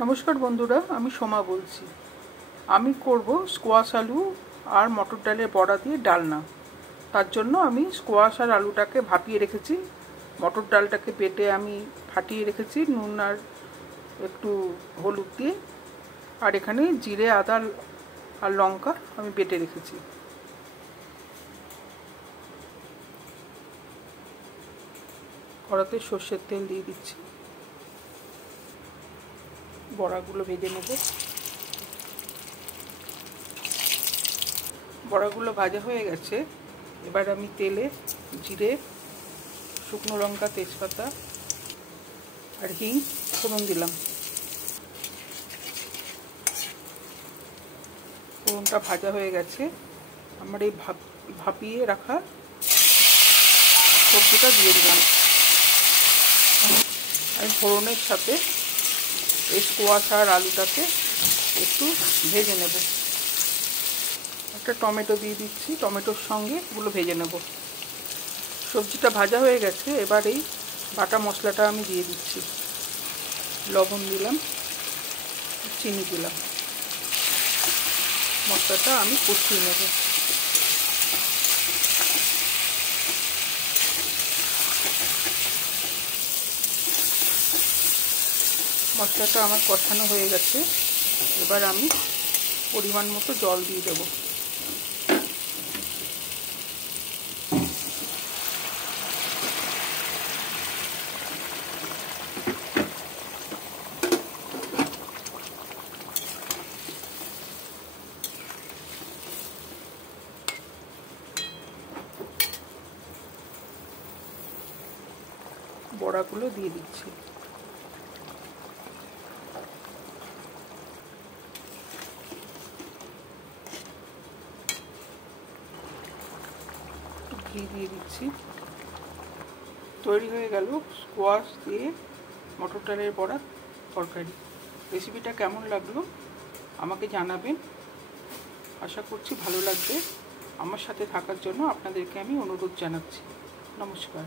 নমস্কার বন্ধুরা, আমি সোমা বলছি। আমি করব স্কোয়াশ আলু আর মটর ডালের বড়া দিয়ে ডালনা। তার জন্য আমি স্কোয়াশ আর আলুটাকে ভাপিয়ে রেখেছি, মটর ডালটাকে বেটে আমি ফাটিয়ে রেখেছি নুন আর একটু হলুদ দিয়ে, আর এখানে জিরে আদা আর লঙ্কা আমি বেটে রেখেছি। কড়াতে সর্ষের তেল দিয়ে দিচ্ছি, বড়াগুলো ভেজে নেব। বড়াগুলো ভাজা হয়ে গেছে। এবার আমি তেলে জিরে, শুকনো লঙ্কা, তেজপাতা আর হিং ফোড়ন দিলাম। ফোড়নটা ভাজা হয়ে গেছে। আমার এই ভাপিয়ে রাখা সবজিটা দিয়ে দিলাম। আমি ফোড়নের সাথে এই স্কোয়াশ আর আলুটাকে একটু ভেজে নেব। একটা টমেটো দিয়ে দিচ্ছি, টমেটোর সঙ্গে এগুলো ভেজে নেব। সবজিটা ভাজা হয়ে গেছে। এবার এই বাটা মশলাটা আমি দিয়ে দিচ্ছি। লবণ দিলাম, চিনি দিলাম। মশলাটা আমি কষিয়ে নেব। মশলাটা আমার কষানো হয়ে গেছে। এবার আমি পরিমাণ মতো জল দিয়ে দেব। বড়াগুলো দিয়ে দিচ্ছি। ঘি দিয়ে দিচ্ছি। তৈরি হয়ে গেল স্কোয়াশ দিয়ে মটর ডালের বড়া তরকারি। রেসিপিটা কেমন লাগলো আমাকে জানাবেন। আশা করছি ভালো লাগবে। আমার সাথে থাকার জন্য আপনাদেরকে আমি অনুরোধ জানাচ্ছি। নমস্কার।